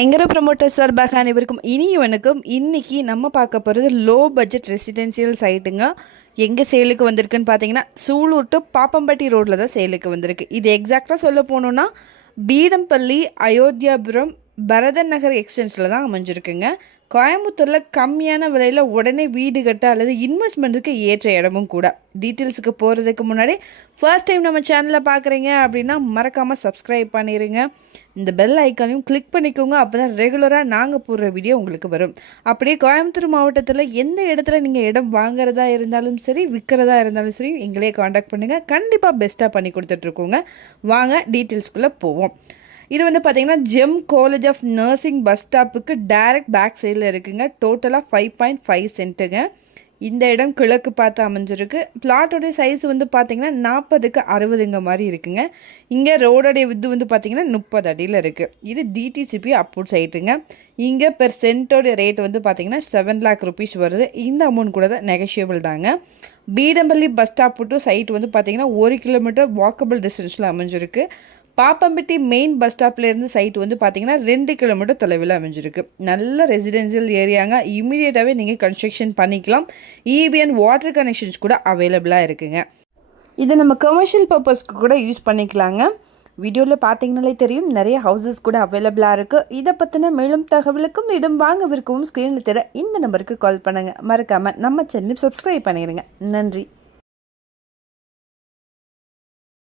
எங்கர promoter சார்பாக அனைவருக்கும் இனியவனுக்கும் இன்றைக்கி நம்ம பார்க்க போகிறது லோ பட்ஜெட் ரெசிடென்சியல் சைட்டுங்க. எங்கே சேலுக்கு வந்திருக்குன்னு பார்த்தீங்கன்னா சூலூர் டு பாப்பம்பட்டி ரோட்டில் தான் சேலுக்கு வந்திருக்கு. இது எக்ஸாக்டாக சொல்ல போனோன்னா பீடம்பள்ளி அயோத்தியாபுரம் பரதன் நகர் எக்ஸ்டென்ஷனில் தான் அமைஞ்சிருக்குங்க. கோயம்புத்தூரில் கம்மியான விலையில் உடனே வீடு கட்ட அல்லது இன்வெஸ்ட்மெண்ட்டுக்கு ஏற்ற இடமும் கூட. டீட்டெயில்ஸுக்கு போகிறதுக்கு முன்னாடி ஃபர்ஸ்ட் டைம் நம்ம சேனலில் பார்க்குறீங்க அப்படின்னா மறக்காமல் சப்ஸ்கிரைப் பண்ணிடுங்க. இந்த பெல் ஐக்கானையும் கிளிக் பண்ணிக்கோங்க. அப்போ தான் ரெகுலராக நாங்கள் போடுற வீடியோ உங்களுக்கு வரும். அப்படியே கோயம்புத்தூர் மாவட்டத்தில் எந்த இடத்துல நீங்கள் இடம் வாங்குறதா இருந்தாலும் சரி விற்கிறதா இருந்தாலும் சரி எங்களே காண்டாக்ட் பண்ணுங்கள். கண்டிப்பாக பெஸ்ட்டாக பண்ணி கொடுத்துட்ருக்கோங்க. வாங்க டீட்டெயில்ஸ்குள்ளே போவோம். இது வந்து பார்த்திங்கன்னா Gem College of Nursing bus ஸ்டாப்புக்கு டைரக்ட் பேக் சைடில் இருக்குங்க. டோட்டலாக 5.5 சென்ட்டுங்க. இந்த இடம் கிழக்கு பார்த்து அமைஞ்சிருக்கு. பிளாட்டோடைய சைஸ் வந்து பார்த்திங்கன்னா 40க்கு 60 மாதிரி இருக்குங்க. இங்கே ரோடோடைய வித்து வந்து பார்த்திங்கன்னா 30 அடியில் இருக்குது. இது டிடிசிபி அப்ரூவ் சைட்டுங்க. இங்கே பெர் சென்ட்டோடைய ரேட் வந்து பார்த்திங்கன்னா 7 lakh rupees வருது. இந்த அமௌண்ட் கூட தான் நெகஷியபிள் தாங்க. Peedampalli bus stop to site வந்து பார்த்திங்கன்னா 1 கிலோமீட்டர் வாக்கபிள் டிஸ்டன்ஸில் அமைஞ்சிருக்கு. பாப்பம்பட்டி மெயின் பஸ் ஸ்டாப்லேருந்து சைட் வந்து பார்த்திங்கன்னா 2 கிலோமீட்டர் தொலைவில் அமைஞ்சிருக்கு. நல்ல ரெசிடென்சியல் ஏரியாங்க. இமீடியட்டாகவே நீங்கள் கன்ஸ்ட்ரக்ஷன் பண்ணிக்கலாம். இபி அண்ட் வாட்டர் கனெக்ஷன்ஸ் கூட அவைலபிளாக இருக்குங்க. இதை நம்ம கமர்ஷியல் பர்பஸ்க்கு கூட யூஸ் பண்ணிக்கலாங்க. வீடியோவில் பார்த்தீங்கனாலே தெரியும் நிறைய ஹவுசஸ் கூட அவைலபிளாக இருக்குது. இதை பற்றின மேலும் தகவலுக்கும் இடம் வாங்கவிருக்கவும் ஸ்க்ரீனில் தர இந்த நம்பருக்கு கால் பண்ணுங்கள். மறக்காமல் நம்ம சேனல் சப்ஸ்கிரைப் பண்ணிடுங்க. நன்றி.